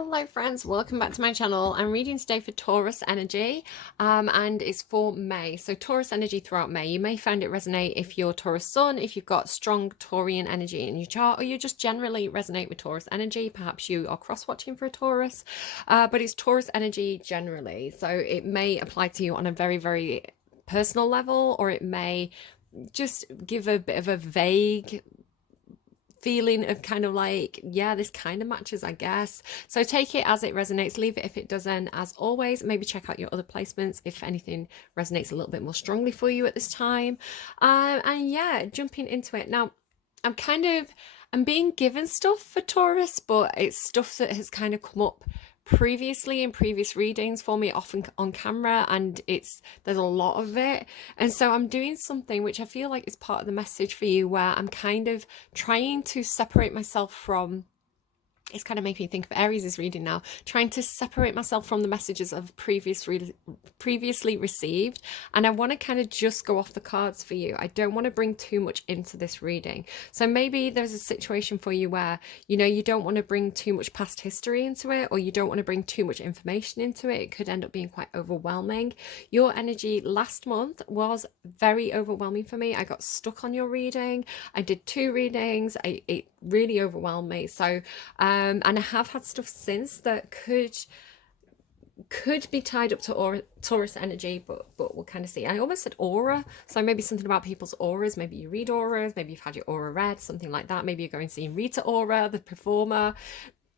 Hello friends, welcome back to my channel. I'm reading today for Taurus energy and it's for May. So Taurus energy throughout May. You may find it resonate if you're Taurus sun, if you've got strong Taurian energy in your chart, or you just generally resonate with Taurus energy. Perhaps you are cross-watching for a Taurus, but it's Taurus energy generally. So it may apply to you on a very, very personal level, or it may just give a bit of a vague feeling of kind of like, yeah, this kind of matches, I guess. So take it as it resonates, leave it if it doesn't. As always, maybe check out your other placements if anything resonates a little bit more strongly for you at this time. And yeah, jumping into it now. I'm being given stuff for Taurus, but it's stuff that has kind of come up previously in previous readings for me, often on camera, and there's a lot of it. And so I'm doing something which I feel like is part of the message for you, where I'm kind of trying to separate myself from, it's kind of making me think of Aries' reading now, trying to separate myself from the messages of previously received. And I want to kind of just go off the cards for you. I don't want to bring too much into this reading. So maybe there's a situation for you where, you know, you don't want to bring too much past history into it, or you don't want to bring too much information into it. It could end up being quite overwhelming. Your energy last month was very overwhelming for me. I got stuck on your reading. I did 2 readings. It really overwhelmed me. So and I have had stuff since that could be tied up to Taurus energy, but we'll kind of see. I almost said aura, so maybe something about people's auras. Maybe you read auras, maybe you've had your aura read, something like that. Maybe you're going to see Rita Ora, the performer.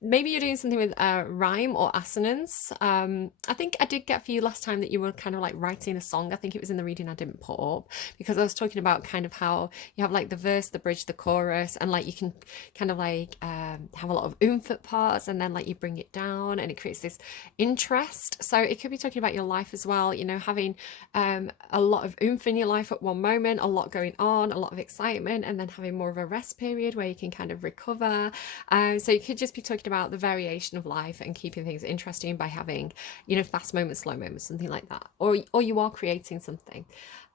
Maybe you're doing something with rhyme or assonance. I think I did get for you last time that you were kind of like writing a song. I think it was in the reading I didn't put up, because I was talking about kind of how you have like the verse, the bridge, the chorus, and like you can kind of like have a lot of oomph at parts, and then like you bring it down and it creates this interest. So it could be talking about your life as well, you know, having a lot of oomph in your life at one moment, a lot going on, a lot of excitement, and then having more of a rest period where you can kind of recover. So you could just be talking about the variation of life and keeping things interesting by having, you know, fast moments, slow moments, something like that, or you are creating something.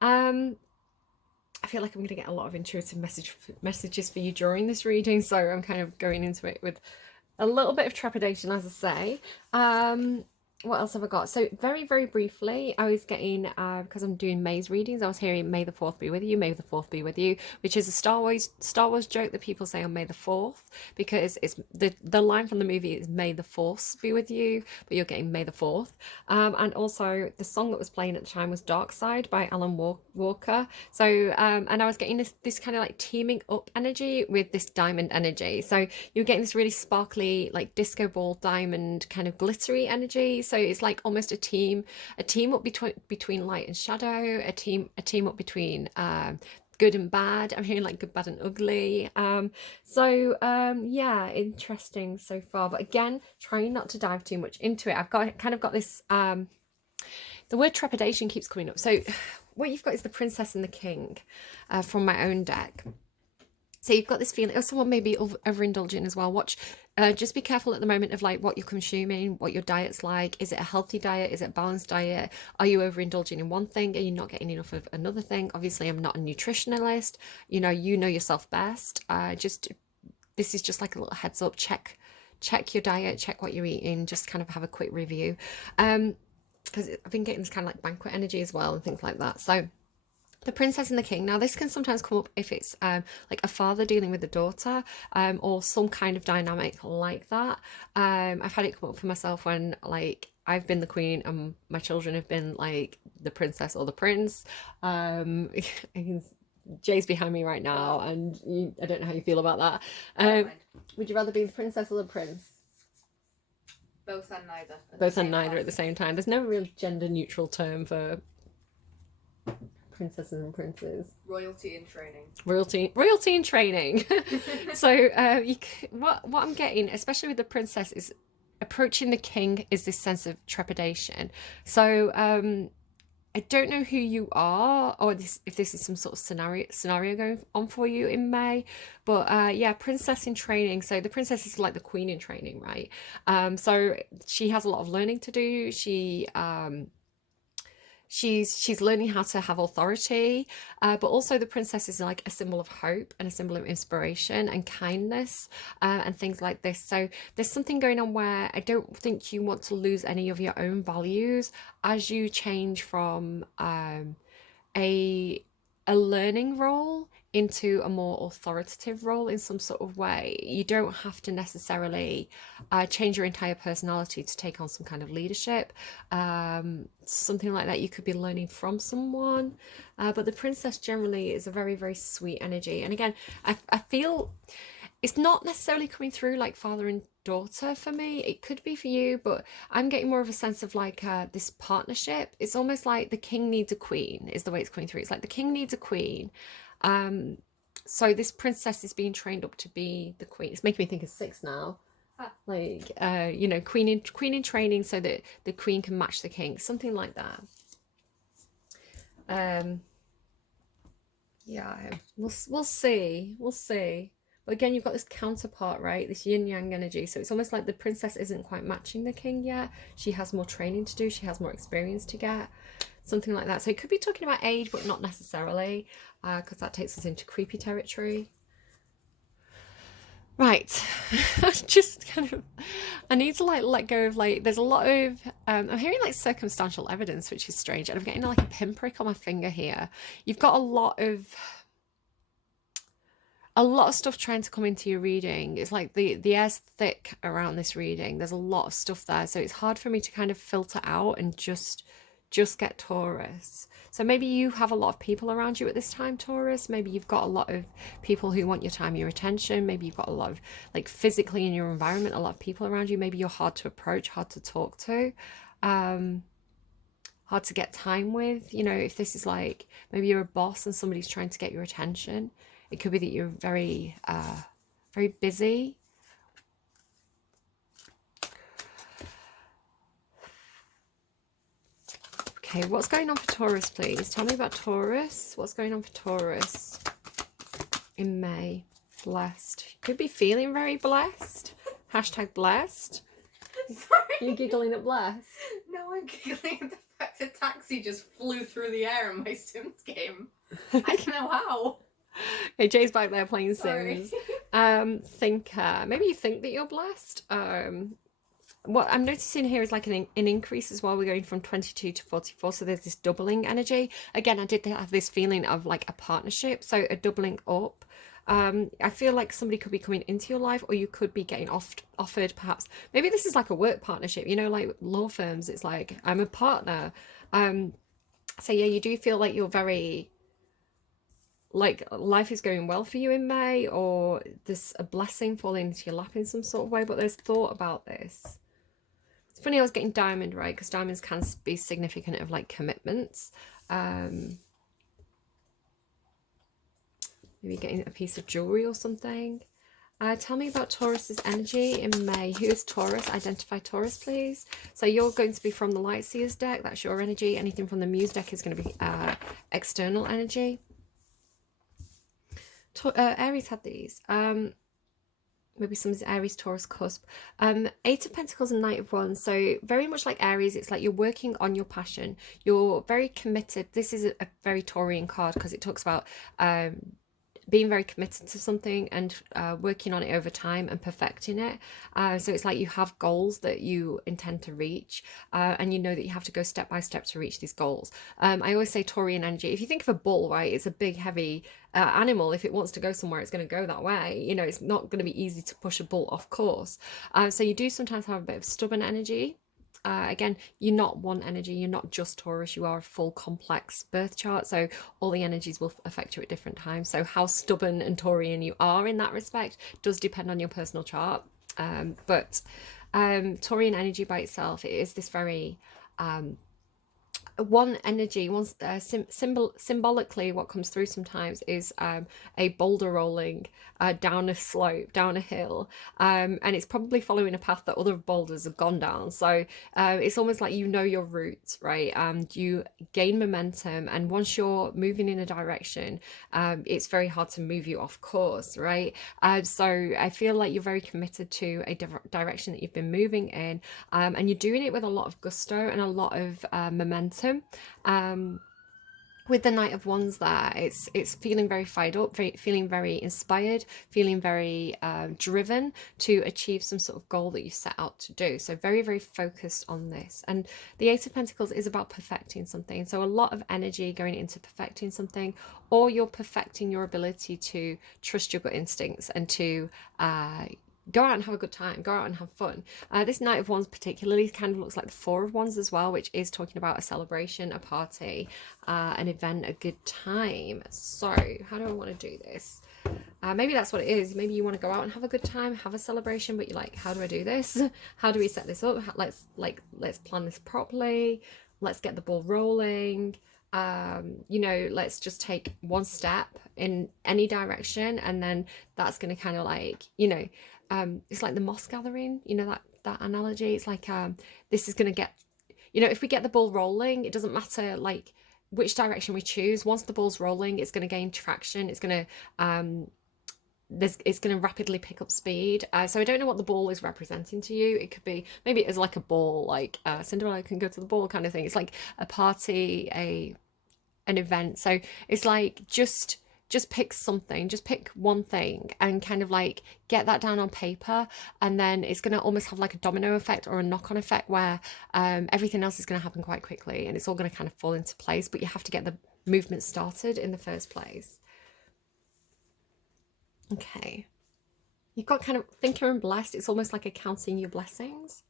I feel like I'm going to get a lot of intuitive messages for you during this reading, so I'm kind of going into it with a little bit of trepidation, as I say. What else have I got? So very, very briefly, I was getting, because I'm doing May's readings, I was hearing May the 4th be with you, May the 4th be with you, which is a Star Wars joke that people say on May the 4th, because it's the line from the movie is May the Force be with you, but you're getting May the 4th. And also the song that was playing at the time was Dark Side by Alan Walker. So, and I was getting this kind of like teaming up energy with this diamond energy. So you're getting this really sparkly, like disco ball diamond kind of glittery energy. So it's like almost a team up between light and shadow, a team up between good and bad. I'm hearing like good, bad, and ugly. Yeah, interesting so far. But again, trying not to dive too much into it. I've got this. The word trepidation keeps coming up. So what you've got is the Princess and the King from my own deck. So you've got this feeling, or someone may be overindulging as well. Just be careful at the moment of like what you're consuming, what your diet's like. Is it a healthy diet? Is it a balanced diet? Are you overindulging in one thing? Are you not getting enough of another thing? Obviously, I'm not a nutritionalist. You know yourself best. This is just like a little heads up. Check your diet, check what you're eating. Just kind of have a quick review. Because I've been getting this kind of like banquet energy as well and things like that. So the Princess and the King. Now, this can sometimes come up if it's like a father dealing with a daughter, or some kind of dynamic like that. I've had it come up for myself when like I've been the queen and my children have been like the princess or the prince. Jay's behind me right now, and I don't know how you feel about that. Would you rather be the princess or the prince? Both and neither. Both and neither at the same time. There's no real gender neutral term for princesses and princes. Royalty in training. Royalty in training. So what I'm getting, especially with the princess, is approaching the king is this sense of trepidation. So I don't know who you are, or if this is some sort of scenario going on for you in May, but yeah, princess in training. So the princess is like the queen in training, right? So she has a lot of learning to do. she's learning how to have authority, but also the princess is like a symbol of hope and a symbol of inspiration and kindness, and things like this. So there's something going on where I don't think you want to lose any of your own values as you change from a learning role into a more authoritative role in some sort of way. You don't have to necessarily change your entire personality to take on some kind of leadership. Something like that you could be learning from someone. But the princess generally is a very, very sweet energy. And again, I feel it's not necessarily coming through like father and daughter for me. It could be for you, but I'm getting more of a sense of like this partnership. It's almost like the king needs a queen is the way it's coming through. It's like the king needs a queen. um so this princess is being trained up to be the queen. It's making me think of Six now. Like you know, queen in training so that the queen can match the king, something like that. Yeah, we'll see. We'll see. But again, you've got this counterpart, right? This yin yang energy. So it's almost like the princess isn't quite matching the king yet. She has more training to do. She has more experience to get. Something like that. So it could be talking about age, but not necessarily, because that takes us into creepy territory. Right. Just kind of, I need to like let go of like, there's a lot of, I'm hearing like circumstantial evidence, which is strange. And I'm getting like a pinprick on my finger here. You've got a lot of stuff trying to come into your reading. It's like the air's thick around this reading. There's a lot of stuff there, so it's hard for me to kind of filter out and just get Taurus. So maybe you have a lot of people around you at this time, Taurus. Maybe you've got a lot of people who want your time, your attention. Maybe you've got a lot of, like, physically in your environment, a lot of people around you. Maybe you're hard to approach, hard to talk to, hard to get time with. You know, if this is like maybe you're a boss and somebody's trying to get your attention, it could be that you're very very busy. Okay, what's going on for Taurus, please? Tell me about Taurus. What's going on for Taurus in May? Blessed. Could be feeling very blessed. Hashtag blessed. Sorry. Are you giggling at blessed? No, I'm giggling at the fact a taxi just flew through the air in my Sims game. I don't know how. Hey, Jay's back there playing Sorry. Sims. Maybe you think that you're blessed. What I'm noticing here is like an increase as well. We're going from 22 to 44, so there's this doubling energy. Again, I did have this feeling of like a partnership, so a doubling up. I feel like somebody could be coming into your life, or you could be getting offered perhaps. Maybe this is like a work partnership, you know, like law firms. It's like, I'm a partner. So yeah, you do feel like you're very, like, life is going well for you in May, or there's a blessing falling into your lap in some sort of way, but there's thought about this. It's funny, I was getting diamond, right? Because diamonds can be significant of like commitments. Maybe getting a piece of jewelry or something. Tell me about Taurus's energy in May. Who is Taurus? Identify Taurus, please. So you're going to be from the Light Seers deck. That's your energy. Anything from the Muse deck is going to be external energy. Aries had these. Maybe somebody's Aries, Taurus cusp. Eight of Pentacles and Knight of Wands. So very much like Aries, it's like you're working on your passion. You're very committed. This is a very Taurian card because it talks about being very committed to something and working on it over time and perfecting it. So it's like you have goals that you intend to reach, and you know that you have to go step by step to reach these goals. I always say Taurian energy, if you think of a bull, right, it's a big heavy animal. If it wants to go somewhere, it's going to go that way. You know, it's not going to be easy to push a bull off course. So you do sometimes have a bit of stubborn energy. Again, you're not one energy, you're not just Taurus, you are a full complex birth chart, so all the energies will affect you at different times. So how stubborn and Taurian you are in that respect does depend on your personal chart. But Taurian energy by itself, it is this very one energy. Symbolically, what comes through sometimes is a boulder rolling down a slope, down a hill, and it's probably following a path that other boulders have gone down. So it's almost like you know your route, right? And you gain momentum, and once you're moving in a direction, it's very hard to move you off course, right? So I feel like you're very committed to a direction that you've been moving in, and you're doing it with a lot of gusto and a lot of momentum. momentum. With the Knight of Wands there, it's feeling very fired up, feeling very inspired, feeling very driven to achieve some sort of goal that you set out to do. So very, very focused on this. And the Ace of Pentacles is about perfecting something. So a lot of energy going into perfecting something, or you're perfecting your ability to trust your gut instincts and to go out and have a good time, go out and have fun. This Knight of Wands particularly kind of looks like the Four of Wands as well, which is talking about a celebration, a party, an event, a good time. So how do I want to do this? Maybe that's what it is. Maybe you want to go out and have a good time, have a celebration, but you're like, how do I do this? How do we set this up? Let's plan this properly. Let's get the ball rolling. You know, let's just take one step in any direction, and then that's going to kind of like, you know, it's like the moss gathering, you know, that analogy. It's like this is going to get, you know, if we get the ball rolling, it doesn't matter like which direction we choose. Once the ball's rolling, it's going to gain traction. It's going to it's going to rapidly pick up speed. So I don't know what the ball is representing to you. It could be, maybe it is like a ball, like Cinderella can go to the ball kind of thing. It's like a party, an event. So it's like just pick something, just pick one thing and kind of like get that down on paper, and then it's going to almost have like a domino effect or a knock-on effect where everything else is going to happen quite quickly, and it's all going to kind of fall into place, but you have to get the movement started in the first place. Okay, you've got kind of thinker and blessed. It's almost like a counting your blessings.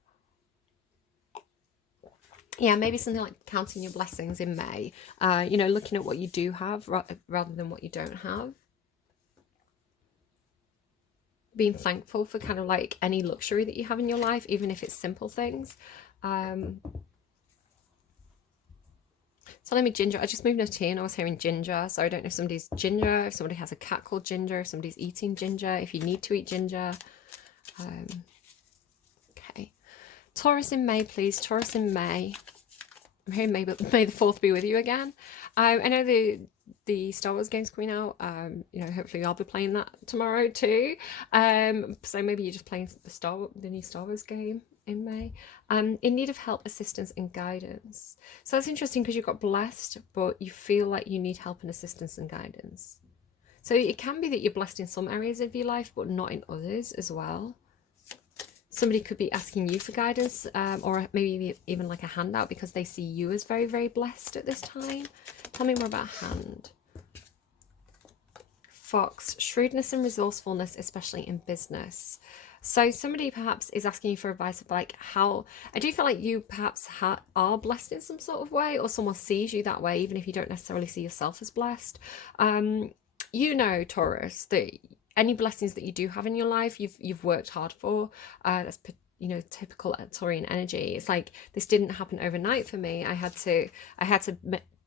Yeah, maybe something like counting your blessings in May. You know, looking at what you do have rather than what you don't have. Being thankful for kind of like any luxury that you have in your life, even if it's simple things. So let me Ginger. I just moved a tea and I was hearing ginger. So I don't know if somebody's ginger, if somebody has a cat called Ginger, if somebody's eating ginger, if you need to eat ginger. Okay. Taurus in May, please. Taurus in May. I'm hearing May the 4th be with you again. I know the Star Wars game's coming out. You know, hopefully I'll be playing that tomorrow too. So maybe you're just playing the new Star Wars game in May. In need of help, assistance, and guidance. So that's interesting because you've got blessed, but you feel like you need help and assistance and guidance. So it can be that you're blessed in some areas of your life, but not in others as well. Somebody could be asking you for guidance, or maybe even like a handout because they see you as very, very blessed at this time. Tell me more about hand. Fox, shrewdness and resourcefulness, especially in business. So somebody perhaps is asking you for advice of like how, I do feel like you perhaps are blessed in some sort of way, or someone sees you that way, even if you don't necessarily see yourself as blessed. You know, Taurus, that any blessings that you do have in your life, you've worked hard for. That's, you know, typical Taurian energy. It's like this didn't happen overnight for me. I had to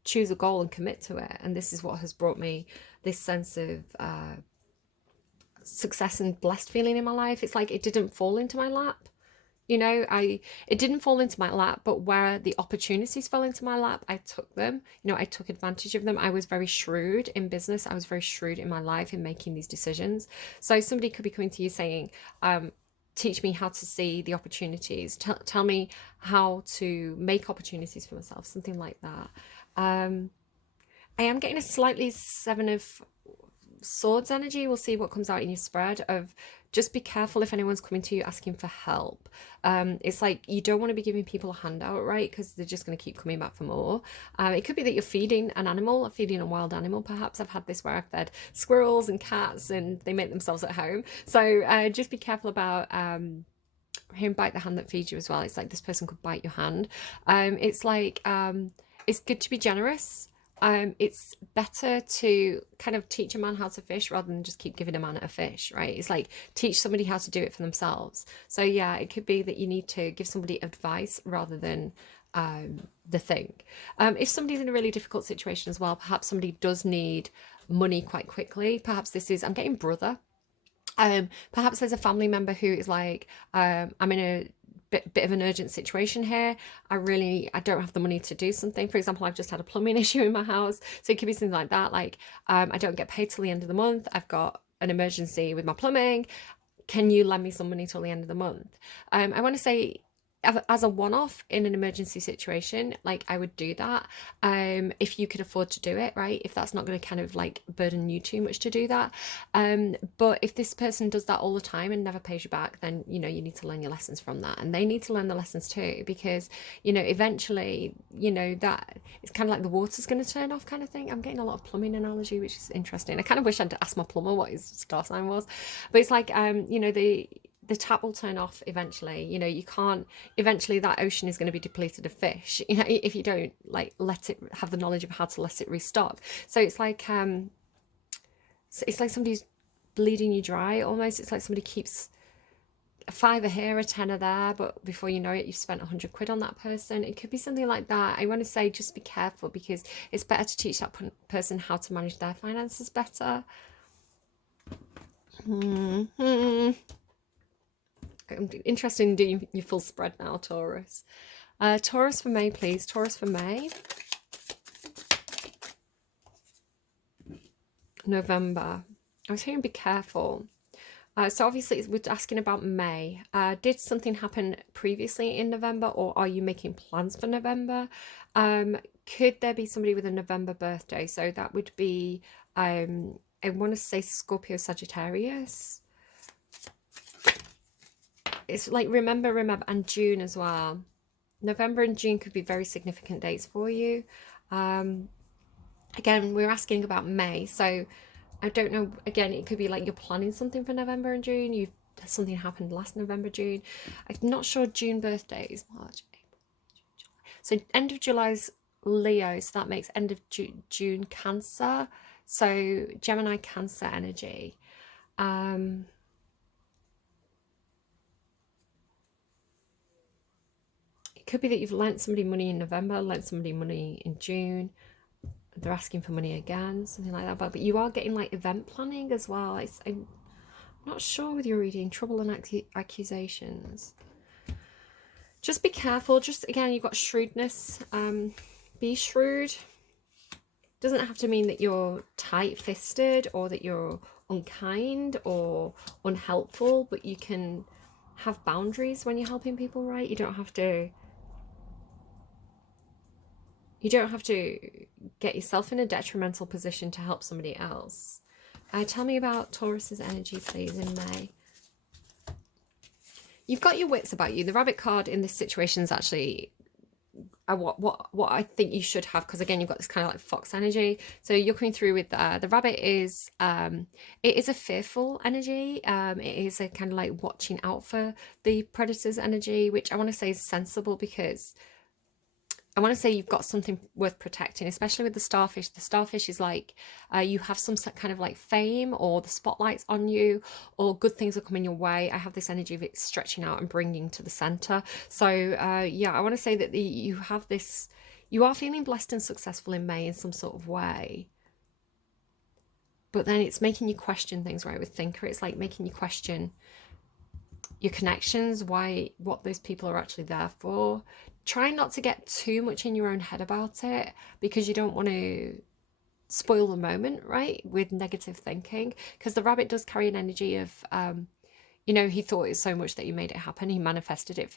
choose a goal and commit to it, and this is what has brought me this sense of success and blessed feeling in my life. It's like it didn't fall into my lap. You know, it didn't fall into my lap, but where the opportunities fell into my lap, I took them. You know, I took advantage of them. I was very shrewd in business. I was very shrewd in my life in making these decisions. So somebody could be coming to you saying, teach me how to see the opportunities. Tell me how to make opportunities for myself, something like that. I am getting a slightly Seven of Swords energy. We'll see what comes out in your spread of just be careful if anyone's coming to you asking for help. It's like you don't want to be giving people a handout, right? Because they're just going to keep coming back for more. It could be that you're feeding an animal, feeding a wild animal perhaps. I've had this where I've fed squirrels and cats and they make themselves at home. So just be careful about him bite the hand that feeds you as well. It's like this person could bite your hand. It's like it's good to be generous. It's better to kind of teach a man how to fish rather than just keep giving a man a fish, right? It's like teach somebody how to do it for themselves. So yeah, it could be that you need to give somebody advice rather than the thing. If somebody's in a really difficult situation as well, perhaps somebody does need money quite quickly. Perhaps this is, I'm getting brother. Perhaps there's a family member who is like, I'm in a bit of an urgent situation here. I don't have the money to do something. For example, I've just had a plumbing issue in my house. So it could be something like that. Like, I don't get paid till the end of the month. I've got an emergency with my plumbing. Can you lend me some money till the end of the month? I want to say as a one-off in an emergency situation, like I would do that, if you could afford to do it, right? If that's not going to kind of like burden you too much to do that. But if this person does that all the time and never pays you back, then you need to learn your lessons from that, and they need to learn the lessons too, because eventually that it's kind of like the water's going to turn off kind of thing. I'm getting a lot of plumbing analogy, which is interesting. I kind of wish I'd asked my plumber what his star sign was, but it's like the tap will turn off eventually. You can't, eventually that ocean is going to be depleted of fish, if you don't like let it have the knowledge of how to let it restock. So it's like somebody's bleeding you dry almost. It's like somebody keeps a fiver here, a tenner there, but before you know it, you've spent 100 quid on that person. It could be something like that. I want to say just be careful, because it's better to teach that person how to manage their finances better. I'm interested in doing your full spread now, Taurus. Taurus for May, please. Taurus for May. November. I was hearing be careful. So obviously we're asking about May. Did something happen previously in November, or are you making plans for November? Could there be somebody with a November birthday? So that would be, I want to say Scorpio, Sagittarius. It's like remember, and June as well. November and June could be very significant dates for you. Again, we're asking about May, so I don't know. Again, it could be like you're planning something for November and June. Something happened last November, June. I'm not sure June birthdays. March, April, July. So end of July's Leo, so that makes end of June Cancer. So Gemini, Cancer energy. Could be that you've lent somebody money in November, lent somebody money in June, they're asking for money again, something like that. But you are getting like event planning as well. I'm not sure with your reading. Trouble and accusations. Just be careful. Just again, you've got shrewdness. Be shrewd. Doesn't have to mean that you're tight-fisted or that you're unkind or unhelpful, but you can have boundaries when you're helping people, right? You don't have to get yourself in a detrimental position to help somebody else. Tell me about Taurus's energy, please, in May. You've got your wits about you. The rabbit card in this situation is actually what I think you should have, because again, you've got this kind of like fox energy. So you're coming through with the rabbit is it is a fearful energy. It is a kind of like watching out for the predator's energy, which I want to say is sensible, because I want to say you've got something worth protecting, especially with the starfish. The starfish is like you have some kind of like fame, or the spotlight's on you, or good things are coming your way. I have this energy of it stretching out and bringing to the center. So yeah, I want to say that you have this, you are feeling blessed and successful in May in some sort of way. But then it's making you question things, right? With Thinker, it's like making you question your connections, what those people are actually there for. Try not to get too much in your own head about it, because you don't want to spoil the moment, right, with negative thinking, because the rabbit does carry an energy of he thought it so much that he made it happen. He manifested it,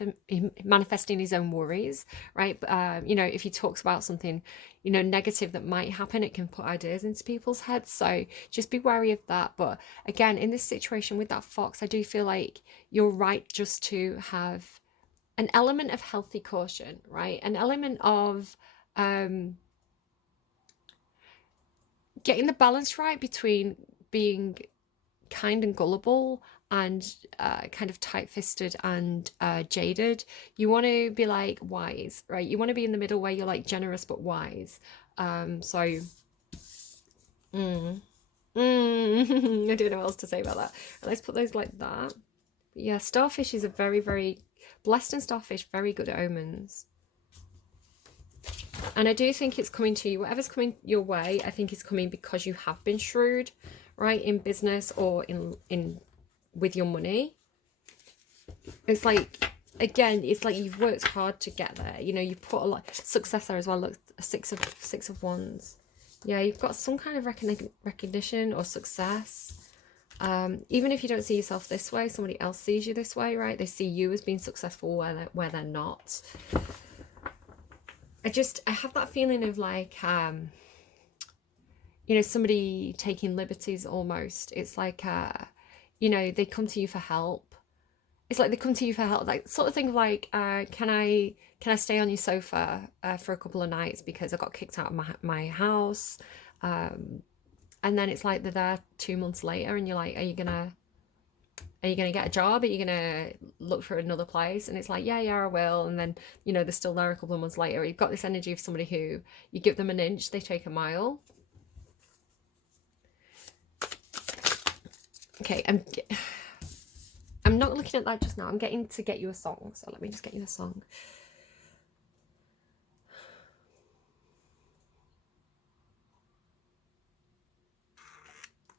manifesting his own worries, right? But if he talks about something negative that might happen, it can put ideas into people's heads. So just be wary of that. But again, in this situation with that fox, I do feel like you're right just to have an element of healthy caution, right? An element of getting the balance right between being kind and gullible and kind of tight-fisted and jaded. You want to be like wise, right? You want to be in the middle where you're like generous but wise. I don't know what else to say about that. Let's put those like that. But yeah, starfish is a very, very blessed, and starfish, very good omens. And I do think it's coming to you. Whatever's coming your way, I think it's coming because you have been shrewd, right, in business or in with your money. It's like, again, it's like you've worked hard to get there. You've put a lot success there as well. Look, six of wands. Yeah, you've got some kind of recognition or success. Even if you don't see yourself this way, somebody else sees you this way, right? They see you as being successful where they're not. I have that feeling of like, you know, somebody taking liberties almost. It's like, you know, they come to you for help. It's like they come to you for help, like sort of thing of like, can I stay on your sofa for a couple of nights because I got kicked out of my house? And then it's like they're there 2 months later and you're like, are you gonna get a job? Are you gonna look for another place? And it's like, yeah, I will. And then, you know, they're still there a couple of months later. You've got this energy of somebody who you give them an inch, they take a mile. Okay, I'm not looking at that just now. I'm getting to get you a song. So let me just get you a song.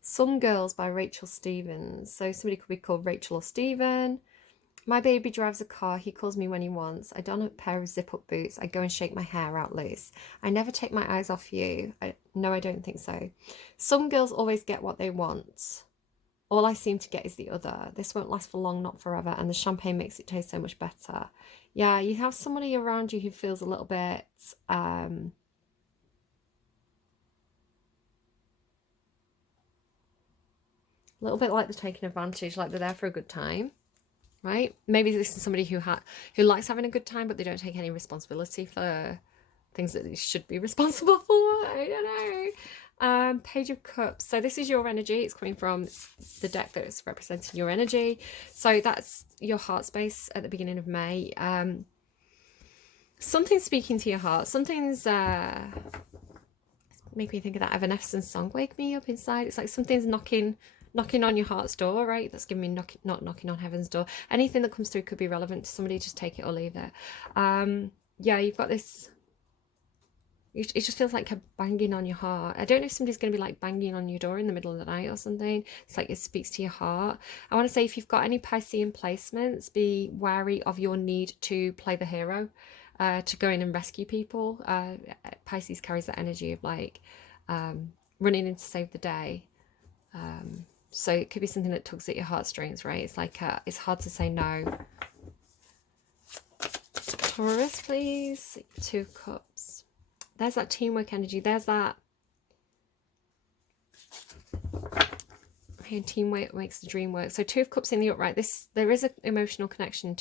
Some Girls by Rachel Stevens. So somebody could be called Rachel or Stephen. My baby drives a car. He calls me when he wants. I don a pair of zip-up boots. I go and shake my hair out loose. I never take my eyes off you. No, I don't think so. Some girls always get what they want. All I seem to get is the other. This won't last for long, not forever, and the champagne makes it taste so much better. Yeah, you have somebody around you who feels a little bit... a little bit like they're taking advantage, like they're there for a good time. Right? Maybe this is somebody who likes having a good time, but they don't take any responsibility for things that they should be responsible for. I don't know. Page of Cups. So this is your energy. It's coming from the deck that's representing your energy. So that's your heart space at the beginning of May. Something's speaking to your heart. Something's make me think of that Evanescence song, Wake Me Up Inside. It's like something's knocking on your heart's door, right? That's giving me not knocking on heaven's door. Anything that comes through could be relevant to somebody. Just take it or leave it. Yeah, you've got this. It just feels like a banging on your heart. I don't know if somebody's going to be like banging on your door in the middle of the night or something. It's like it speaks to your heart. I want to say if you've got any Piscean placements, be wary of your need to play the hero, to go in and rescue people. Pisces carries that energy of like running in to save the day. So it could be something that tugs at your heartstrings, right? It's like it's hard to say no. Taurus, please. 2 of Cups. There's that teamwork energy. There's that. And teamwork makes the dream work. So 2 of Cups in the upright. There is an emotional connection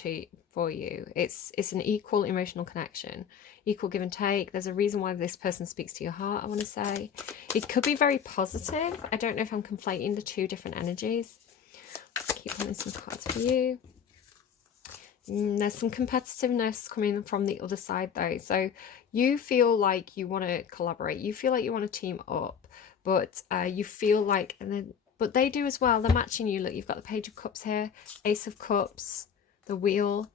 for you. It's an equal emotional connection, equal give and take. There's a reason why this person speaks to your heart. I want to say it could be very positive. I don't know if I'm conflating the 2 different energies. Keep pulling some cards for you. There's some competitiveness coming from the other side though. So you feel like you want to collaborate. You feel like you want to team up, but you feel like, but they do as well. They're matching you. Look, you've got the Page of Cups here, Ace of Cups, the Wheel.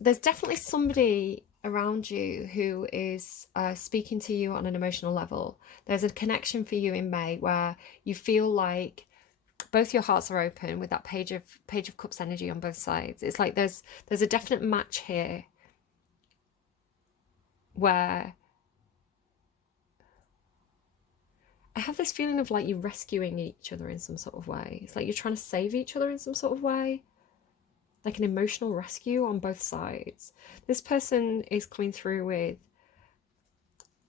There's definitely somebody around you who is speaking to you on an emotional level. There's a connection for you in May where you feel like both your hearts are open with that Page of Cups energy on both sides. It's like there's a definite match here where I have this feeling of like you're rescuing each other in some sort of way. It's like you're trying to save each other in some sort of way. Like an emotional rescue on both sides. This person is coming through with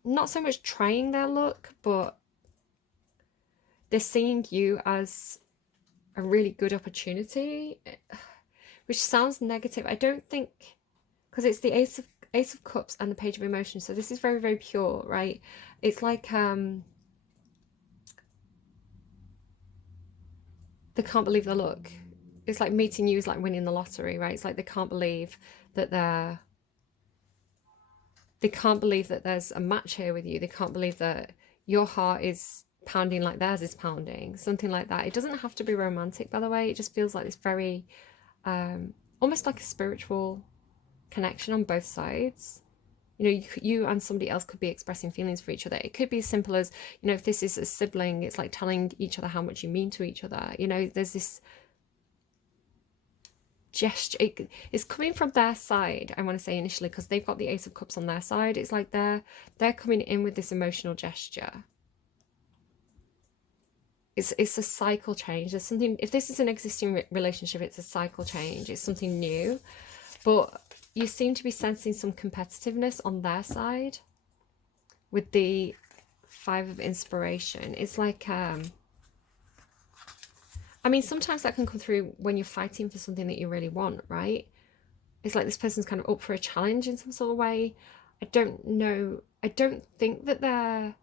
not so much trying their luck, but they're seeing you as a really good opportunity, which sounds negative. I don't think, because it's the Ace of Cups and the Page of Emotions. So this is very, very pure, right? It's like they can't believe their luck. It's like meeting you is like winning the lottery, right? It's like they can't believe that there's a match here with you. They can't believe that your heart is pounding like theirs is pounding, something like that. It doesn't have to be romantic, by the way. It just feels like it's very almost like a spiritual connection on both sides. You know, you and somebody else could be expressing feelings for each other. It could be as simple as, you know, if this is a sibling, it's like telling each other how much you mean to each other. You know, there's this gesture. It's coming from their side, I want to say initially, because they've got the Ace of Cups on their side. It's like they're coming in with this emotional gesture. it's a cycle change. There's something, if this is an existing relationship, it's a cycle change. It's something new. But you seem to be sensing some competitiveness on their side with the 5 of Inspiration. It's like, I mean, sometimes that can come through when you're fighting for something that you really want, right? It's like this person's kind of up for a challenge in some sort of way. I don't know. I don't think that they're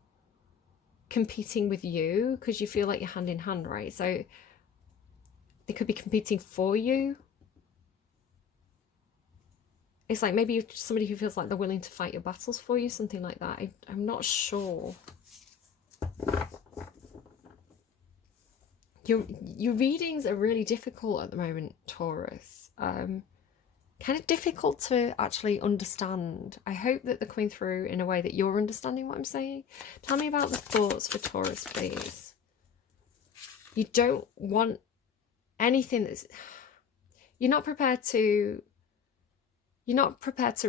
competing with you because you feel like you're hand in hand, right? So they could be competing for you. It's like maybe somebody who feels like they're willing to fight your battles for you, something like that. I'm not sure. Your readings are really difficult at the moment, Taurus. Kind of difficult to actually understand. I hope that they're coming through in a way that you're understanding what I'm saying. Tell me about the thoughts for Taurus, please. You don't want anything that's... You're not prepared to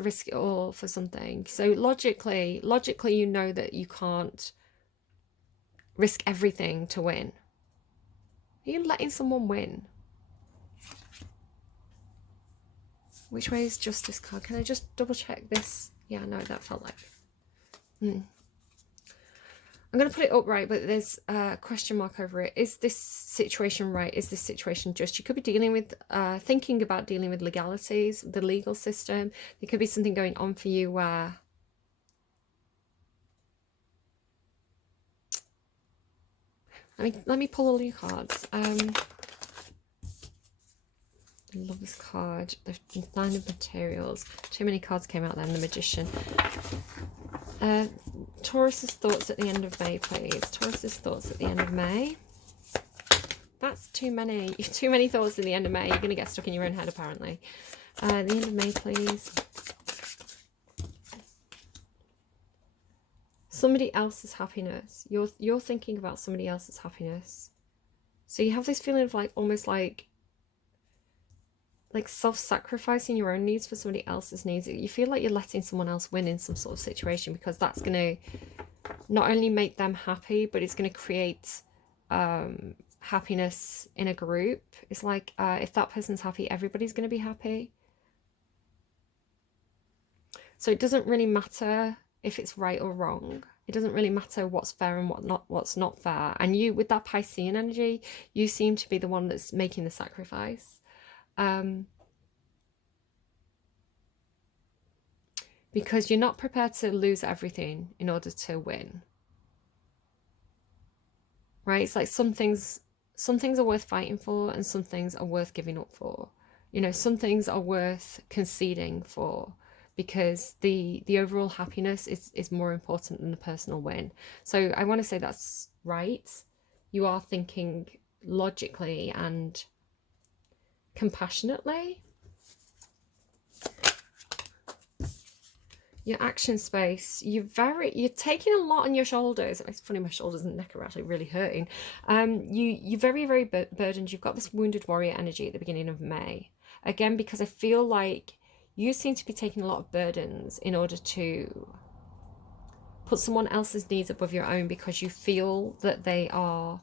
risk it all for something. So logically you know that you can't risk everything to win. Are you letting someone win? Which way is Justice card? Can I just double check this? Yeah, no, that felt like... I'm going to put it upright, but there's a question mark over it. Is this situation right? Is this situation just? You could be dealing with, thinking about dealing with legalities, the legal system. There could be something going on for you where... Let me pull all your cards. I love this card. The 9 of Materials. Too many cards came out then. The Magician. Taurus's thoughts at the end of May, please. Taurus's thoughts at the end of May. That's too many. Too many thoughts at the end of May. You're going to get stuck in your own head, apparently. The end of May, please. Somebody else's happiness. You're thinking about somebody else's happiness. So you have this feeling of like almost like self-sacrificing your own needs for somebody else's needs. You feel like you're letting someone else win in some sort of situation because that's going to not only make them happy, but it's going to create happiness in a group. It's like if that person's happy, everybody's going to be happy. So it doesn't really matter if it's right or wrong. It doesn't really matter what's fair and what's not fair. And you, with that Piscean energy, you seem to be the one that's making the sacrifice. Because you're not prepared to lose everything in order to win, right? It's like some things are worth fighting for and some things are worth giving up for. You know, some things are worth conceding for because the overall happiness is more important than the personal win. So I want to say that's right. You are thinking logically and compassionately. Your action space, you're taking a lot on your shoulders. It's funny, my shoulders and neck are actually really hurting. You're very, very burdened. You've got this wounded warrior energy at the beginning of May. Again, because I feel like you seem to be taking a lot of burdens in order to put someone else's needs above your own because you feel that they are...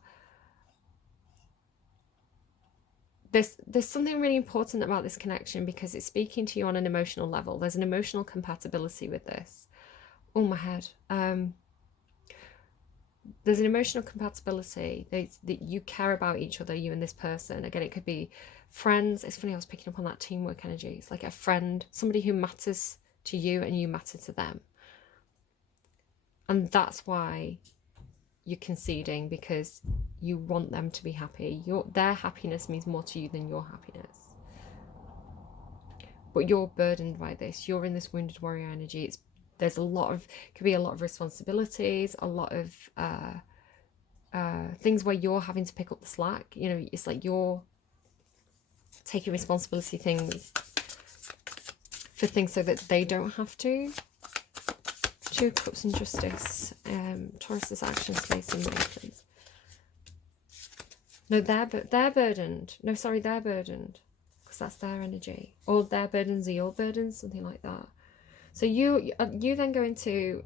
There's something really important about this connection because it's speaking to you on an emotional level. There's an emotional compatibility with this. Oh, my head. There's an emotional compatibility that you care about each other, you and this person. Again, it could be friends. It's funny, I was picking up on that teamwork energy. It's like a friend, somebody who matters to you and you matter to them. And that's why you're conceding, because you want them to be happy. Their happiness means more to you than your happiness. But you're burdened by this. You're in this wounded warrior energy. Could be a lot of responsibilities, a lot of things where you're having to pick up the slack. You know, it's like you're taking responsibility for things so that they don't have to. 2 Cups and Justice. Taurus's action space in May, please. No, they're burdened. No, sorry, they're burdened. Because that's their energy. Or their burdens are your burdens, something like that. So you then go into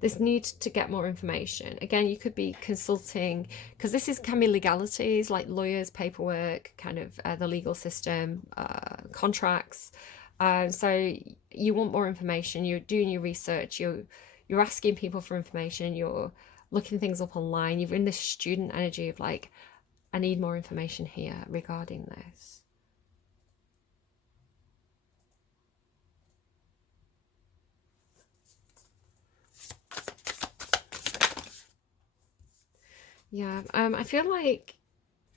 this need to get more information. Again, you could be consulting, because this can be legalities like lawyers, paperwork, kind of the legal system, contracts. So you want more information. You're doing your research. You're asking people for information. You're looking things up online. You're in this student energy of like, I need more information here regarding this. Yeah, I feel like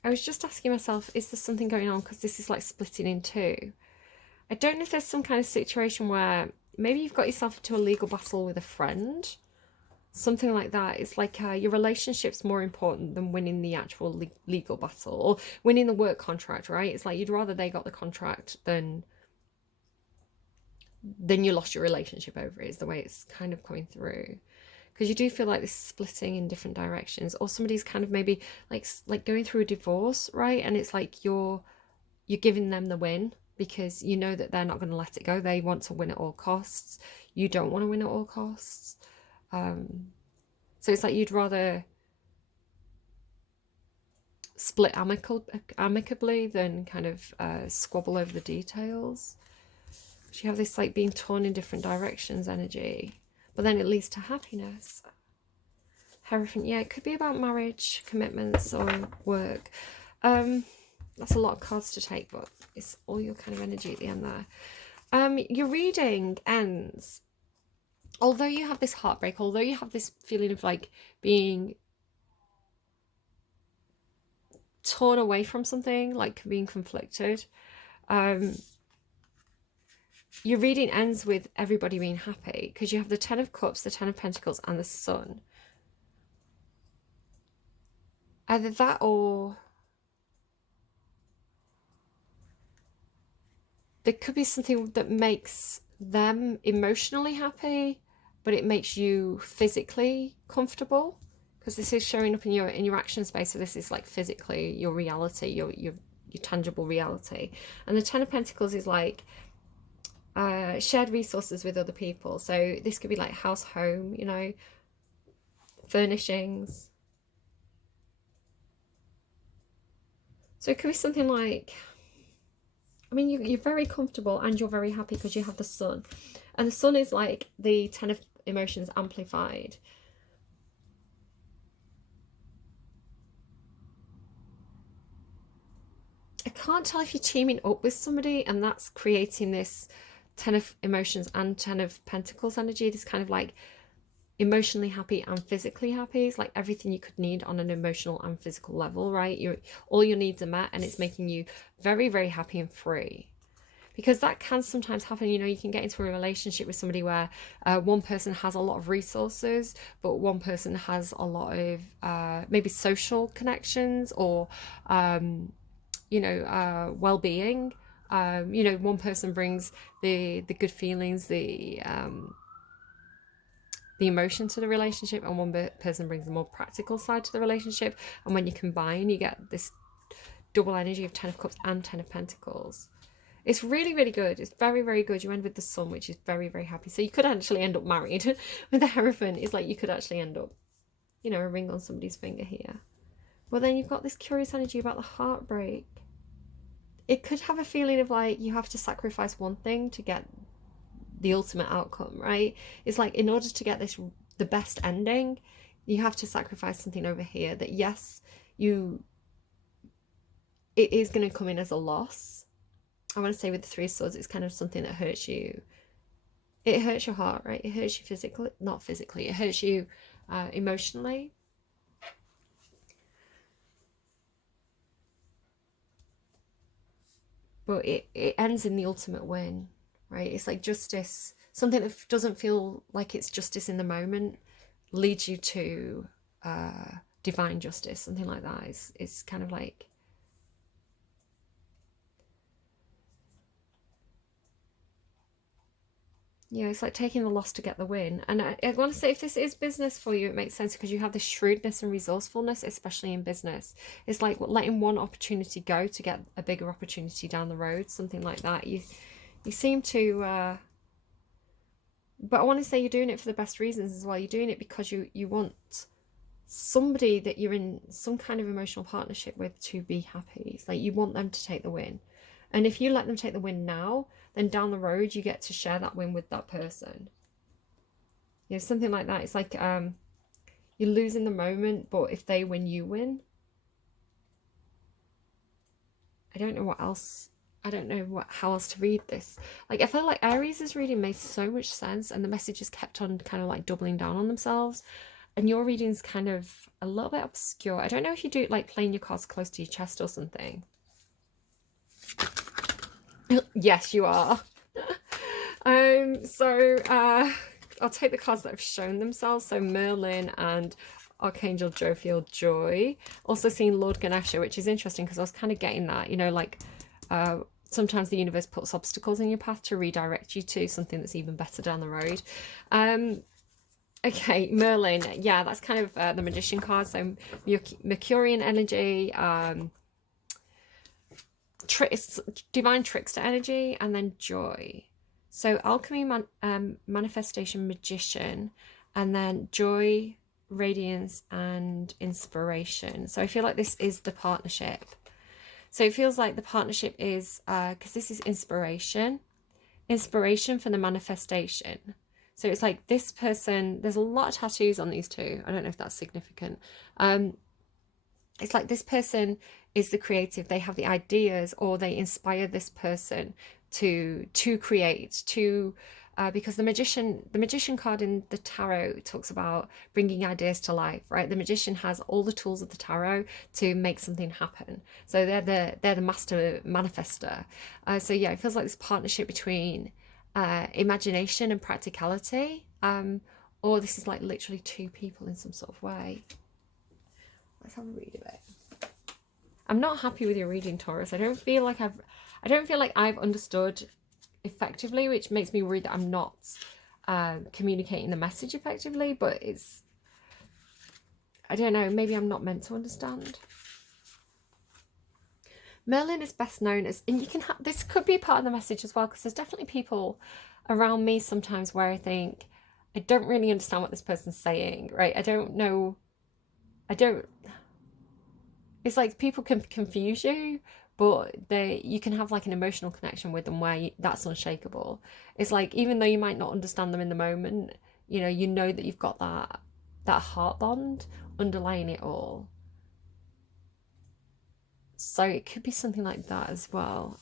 I was just asking myself, is there something going on? Because this is like splitting in two. I don't know if there's some kind of situation where maybe you've got yourself into a legal battle with a friend, something like that. It's like your relationship's more important than winning the actual legal battle or winning the work contract, right? It's like you'd rather they got the contract than you lost your relationship over it, is the way it's kind of coming through. Because you do feel like this splitting in different directions, or somebody's kind of maybe like going through a divorce, right? And it's like you're giving them the win because you know that they're not going to let it go. They want to win at all costs. You don't want to win at all costs. So it's like you'd rather split amicably than kind of squabble over the details. So you have this like being torn in different directions energy. But then it leads to happiness. Hierophant, yeah, it could be about marriage, commitments, or work. That's a lot of cards to take, but it's all your kind of energy at the end there. Your reading ends. Although you have this heartbreak, although you have this feeling of like being torn away from something, like being conflicted, your reading ends with everybody being happy because you have the Ten of Cups, the Ten of Pentacles, and the Sun. Either that or there could be something that makes them emotionally happy, but it makes you physically comfortable because this is showing up in your action space. So this is like physically your reality, your tangible reality. And the Ten of Pentacles is like shared resources with other people. So this could be like house, home, you know, furnishings. So it could be something like, I mean, you're very comfortable and you're very happy because you have the Sun. And the Sun is like the Ten of Emotions amplified. I can't tell if you're teaming up with somebody and that's creating this Ten of Emotions and Ten of Pentacles energy, this kind of like emotionally happy and physically happy. It's like everything you could need on an emotional and physical level, right? All your needs are met and it's making you very, very happy and free. Because that can sometimes happen, you know, you can get into a relationship with somebody where one person has a lot of resources, but one person has a lot of maybe social connections or, you know, well-being. You know, one person brings the good feelings, the emotion to the relationship, and one person brings the more practical side to the relationship. And when you combine, you get this double energy of Ten of Cups and Ten of Pentacles. It's really, really good. It's very, very good. You end with the Sun, which is very, very happy. So you could actually end up married with the Hierophant. It's like you could actually end up, you know, a ring on somebody's finger here. But then you've got this curious energy about the heartbreak. It could have a feeling of like you have to sacrifice one thing to get the ultimate outcome, right? It's like in order to get this the best ending, you have to sacrifice something over here that yes, it is going to come in as a loss. I want to say with the Three of Swords, it's kind of something that hurts you. It hurts your heart, right? It hurts you physically, not physically, it hurts you emotionally. But it ends in the ultimate win, right? It's like justice, something that doesn't feel like it's justice in the moment leads you to divine justice, something like that. It's kind of like, yeah, it's like taking the loss to get the win. And I want to say, if this is business for you, it makes sense because you have this shrewdness and resourcefulness, especially in business. It's like letting one opportunity go to get a bigger opportunity down the road, something like that. You seem to But I want to say you're doing it for the best reasons as well. You're doing it because you want somebody that you're in some kind of emotional partnership with to be happy. It's like you want them to take the win. And if you let them take the win now, then down the road you get to share that win with that person. You know, something like that. It's like you're losing the moment, but if they win, you win. I don't know what else. I don't know how else to read this. Like, I feel like Aries' reading made so much sense, and the messages kept on kind of like doubling down on themselves. And your reading's kind of a little bit obscure. I don't know if you do like playing your cards close to your chest or something. Yes, you are. I'll take the cards that have shown themselves. So Merlin and Archangel Jophiel Joy. Also seeing Lord Ganesha, which is interesting because I was kind of getting that, you know, like sometimes the universe puts obstacles in your path to redirect you to something that's even better down the road. Okay, Merlin. Yeah, that's kind of the Magician card. So Mercurian energy, divine trickster energy, and then joy. So alchemy, manifestation, magician, and then joy, radiance, and inspiration. So I feel like this is the partnership. So it feels like the partnership is because this is inspiration for the manifestation. So it's like this person, there's a lot of tattoos on these two. I don't know if that's significant. It's like this person is the creative. They have the ideas, or they inspire this person to create, because the magician card in the tarot talks about bringing ideas to life, right? The magician has all the tools of the tarot to make something happen. So they're the master manifester. So yeah, it feels like this partnership between imagination and practicality, or this is like literally two people in some sort of way. Let's have a read of it. I'm not happy with your reading, Taurus. I don't feel like I've understood effectively, which makes me worry that I'm not communicating the message effectively, but I don't know, maybe I'm not meant to understand. Merlin is best known as, and you can have, this could be part of the message as well, because there's definitely people around me sometimes where I think, I don't really understand what this person's saying, right? It's like people can confuse you, but you can have like an emotional connection with them where that's unshakable. It's like, even though you might not understand them in the moment, you know that you've got that heart bond underlying it all. So it could be something like that as well.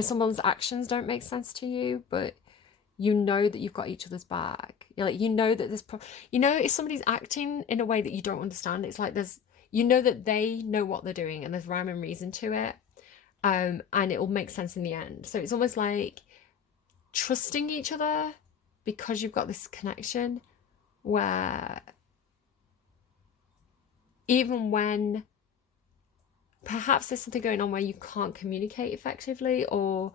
Someone's actions don't make sense to you, but you know that you've got each other's back. You're like, that if somebody's acting in a way that you don't understand, it's like that they know what they're doing and there's rhyme and reason to it, and it will make sense in the end. So it's almost like trusting each other because you've got this connection where even when perhaps there's something going on where you can't communicate effectively, or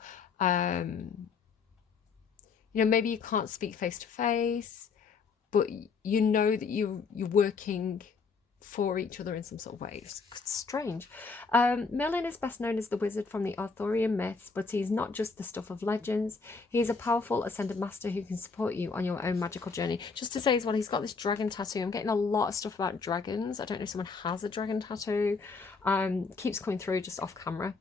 maybe you can't speak face to face, but you know that you're working for each other in some sort of way. It's strange. Merlin is best known as the wizard from the Arthurian myths, but he's not just the stuff of legends. He's a powerful ascended master who can support you on your own magical journey. Just to say as well, he's got this dragon tattoo. I'm getting a lot of stuff about dragons. I don't know if someone has a dragon tattoo. Keeps coming through just off camera.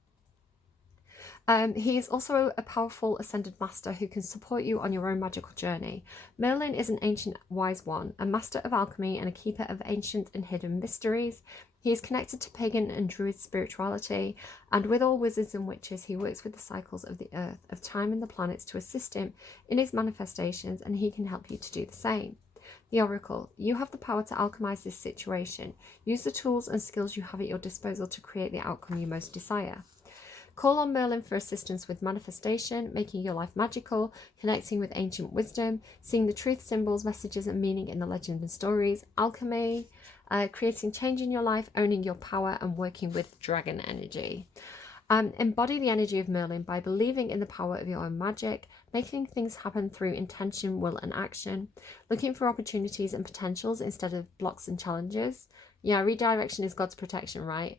He is also a powerful ascended master who can support you on your own magical journey. Merlin is an ancient wise one, a master of alchemy and a keeper of ancient and hidden mysteries. He is connected to pagan and druid spirituality, and with all wizards and witches, he works with the cycles of the earth, of time and the planets to assist him in his manifestations, and he can help you to do the same. The Oracle. You have the power to alchemize this situation. Use the tools and skills you have at your disposal to create the outcome you most desire. Call on Merlin for assistance with manifestation, making your life magical, connecting with ancient wisdom, seeing the truth, symbols, messages, and meaning in the legends and stories, alchemy, creating change in your life, owning your power, and working with dragon energy. Embody the energy of Merlin by believing in the power of your own magic, making things happen through intention, will, and action, looking for opportunities and potentials instead of blocks and challenges, Yeah, redirection is God's protection, right?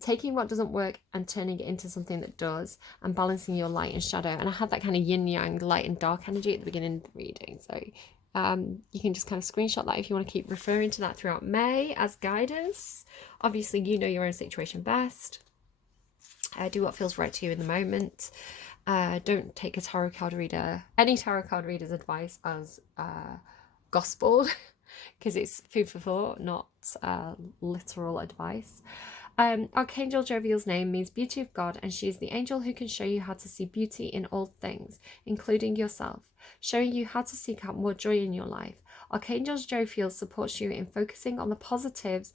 Taking what doesn't work and turning it into something that does, and balancing your light and shadow. And I had that kind of yin yang, light and dark energy at the beginning of the reading. So you can just kind of screenshot that if you want to keep referring to that throughout May as guidance. Obviously, you know your own situation best. Do what feels right to you in the moment. Don't take a tarot card reader, any tarot card reader's advice as gospel, because it's food for thought, not literal advice. Archangel Jovial's name means beauty of God, and she is the angel who can show you how to see beauty in all things, including yourself, showing you how to seek out more joy in your life. Archangel Jovial supports you in focusing on the positives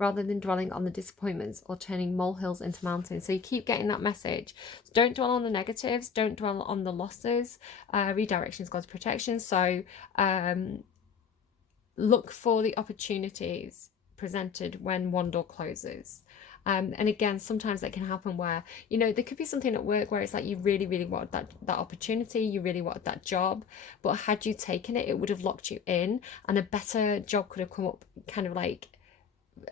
rather than dwelling on the disappointments or turning molehills into mountains. So you keep getting that message. Don't dwell on the negatives, don't dwell on the losses. Redirection is God's protection. So look for the opportunities presented when one door closes. And again, sometimes that can happen where, you know, there could be something at work where it's like you really, really wanted that opportunity, you really wanted that job, but had you taken it, it would have locked you in, and a better job could have come up kind of like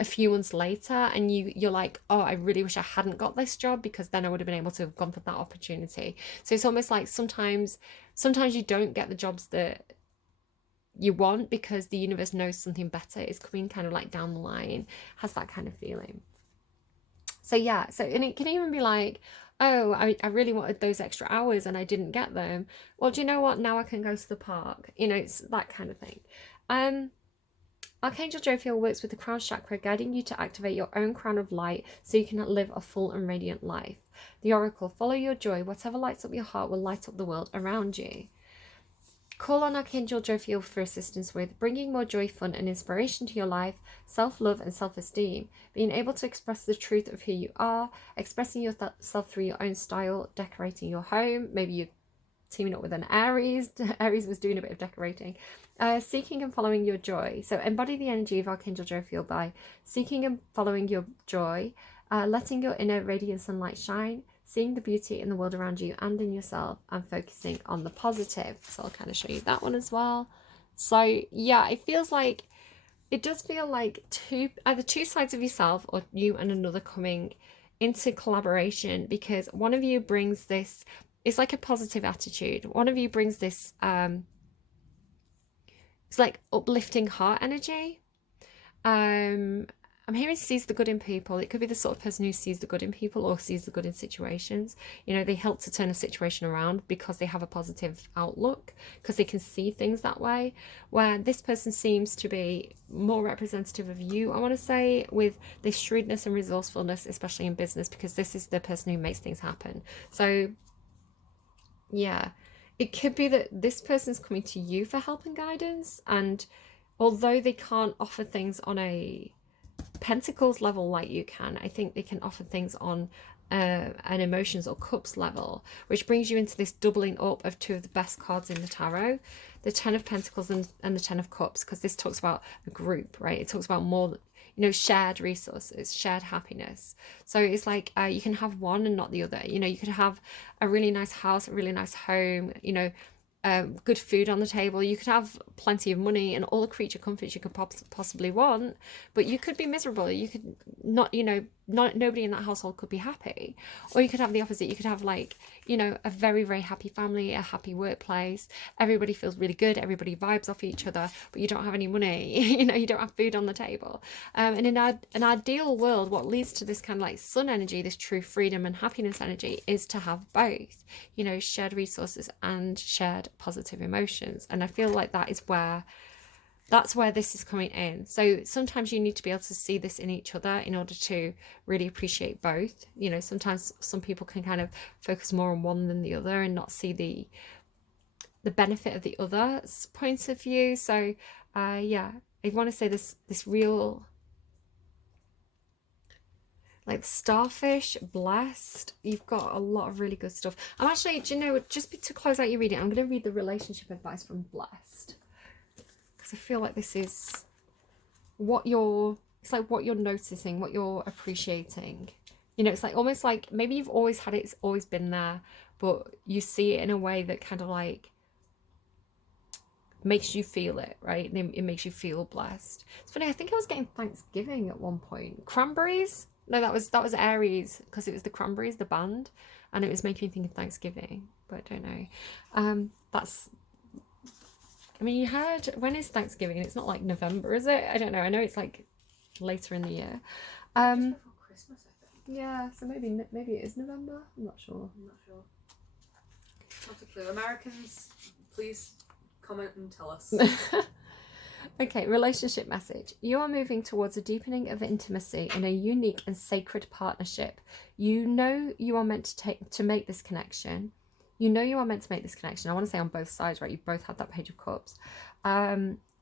a few months later, and you're like, oh, I really wish I hadn't got this job, because then I would have been able to have gone for that opportunity. So it's almost like sometimes you don't get the jobs that you want because the universe knows something better is coming kind of like down the line, has that kind of feeling. So yeah, so, and it can even be like, oh, I really wanted those extra hours and I didn't get them. Well, do you know what? Now I can go to the park. You know, it's that kind of thing. Archangel Jophiel works with the crown chakra, guiding you to activate your own crown of light so you can live a full and radiant life. The oracle, follow your joy. Whatever lights up your heart will light up the world around you. Call on Archangel Jophiel for assistance with bringing more joy, fun, and inspiration to your life, self-love and self-esteem, being able to express the truth of who you are, expressing yourself through your own style, decorating your home. Maybe you're teaming up with an Aries. Aries was doing a bit of decorating. Seeking and following your joy. So embody the energy of Archangel Jophiel by seeking and following your joy, letting your inner radiant sunlight shine, seeing the beauty in the world around you and in yourself, and focusing on the positive. So I'll kind of show you that one as well. So yeah, it does feel like either two sides of yourself, or you and another coming into collaboration, because one of you brings this, it's like a positive attitude. One of you brings this it's like uplifting heart energy. I'm hearing sees the good in people. It could be the sort of person who sees the good in people or sees the good in situations. You know, they help to turn a situation around because they have a positive outlook, because they can see things that way. Where this person seems to be more representative of you, I want to say, with this shrewdness and resourcefulness, especially in business, because this is the person who makes things happen. So yeah, it could be that this person's coming to you for help and guidance, and although they can't offer things on a pentacles level like you can, I think they can offer things on an emotions or cups level, which brings you into this doubling up of two of the best cards in the tarot, the 10 of Pentacles and the 10 of Cups, because this talks about a group, right? It talks about more, you know, shared resources, shared happiness. So it's like you can have one and not the other. You know, you could have a really nice house, a really nice home, you know, good food on the table. You could have plenty of money and all the creature comforts you could possibly want, but you could be miserable. You could not, you know, nobody in that household could be happy. Or you could have the opposite. You could have, like, you know, a very, very happy family, a happy workplace. Everybody feels really good. Everybody vibes off each other, but you don't have any money. You know, you don't have food on the table. And in an ideal world, what leads to this kind of like sun energy, this true freedom and happiness energy, is to have both, you know, shared resources and shared positive emotions. And I feel like that's where this is coming in. So sometimes you need to be able to see this in each other in order to really appreciate both. You know, sometimes some people can kind of focus more on one than the other and not see the benefit of the other's point of view. So yeah, I want to say this real, like, starfish, blessed. You've got a lot of really good stuff. I'm actually, do you know, just to close out your reading, I'm going to read the relationship advice from Blessed, because I feel like this is it's like what you're noticing, what you're appreciating. You know, it's like almost like maybe you've always had it, it's always been there, but you see it in a way that kind of like makes you feel it, right? It makes you feel blessed. It's funny, I think I was getting Thanksgiving at one point. Cranberries? No, that was Aries, because it was the Cranberries, the band, and it was making me think of Thanksgiving, but I don't know. That's, I mean, you heard, when is Thanksgiving? It's not like November, is it? I don't know. I know it's like later in the year. Just before Christmas, I think. Yeah, so maybe it is November. I'm not sure. Not a clue. Americans, please comment and tell us. Okay, relationship message. You are moving towards a deepening of intimacy in a unique and sacred partnership. You know you are meant to make this connection. You know you are meant to make this connection. I want to say on both sides, right? You both had that Page of Cups.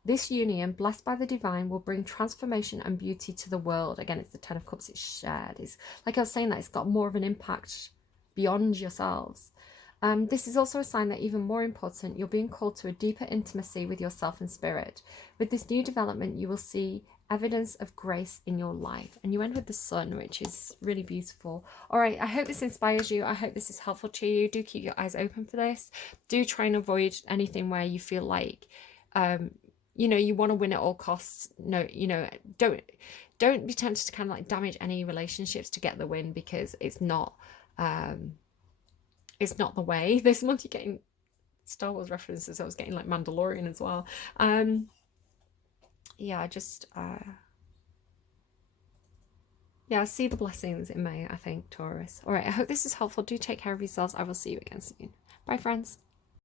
This union, blessed by the divine, will bring transformation and beauty to the world. Again, it's the Ten of Cups. It's shared. It's like I was saying, that it's got more of an impact beyond yourselves. This is also a sign that, even more important, you're being called to a deeper intimacy with yourself and spirit. With this new development, you will see evidence of grace in your life. And you end with the sun, which is really beautiful. All right, I hope this inspires you. I hope this is helpful to you. Do keep your eyes open for this. Do try and avoid anything where you feel like, you know, you want to win at all costs. No, you know, don't be tempted to kind of like damage any relationships to get the win, because it's not the way. This month you're getting Star Wars references. I was getting like Mandalorian as well. Yeah, just yeah, see the blessings in May, I think, Taurus. All right, I hope this is helpful. Do take care of yourselves. I will see you again soon. Bye, friends.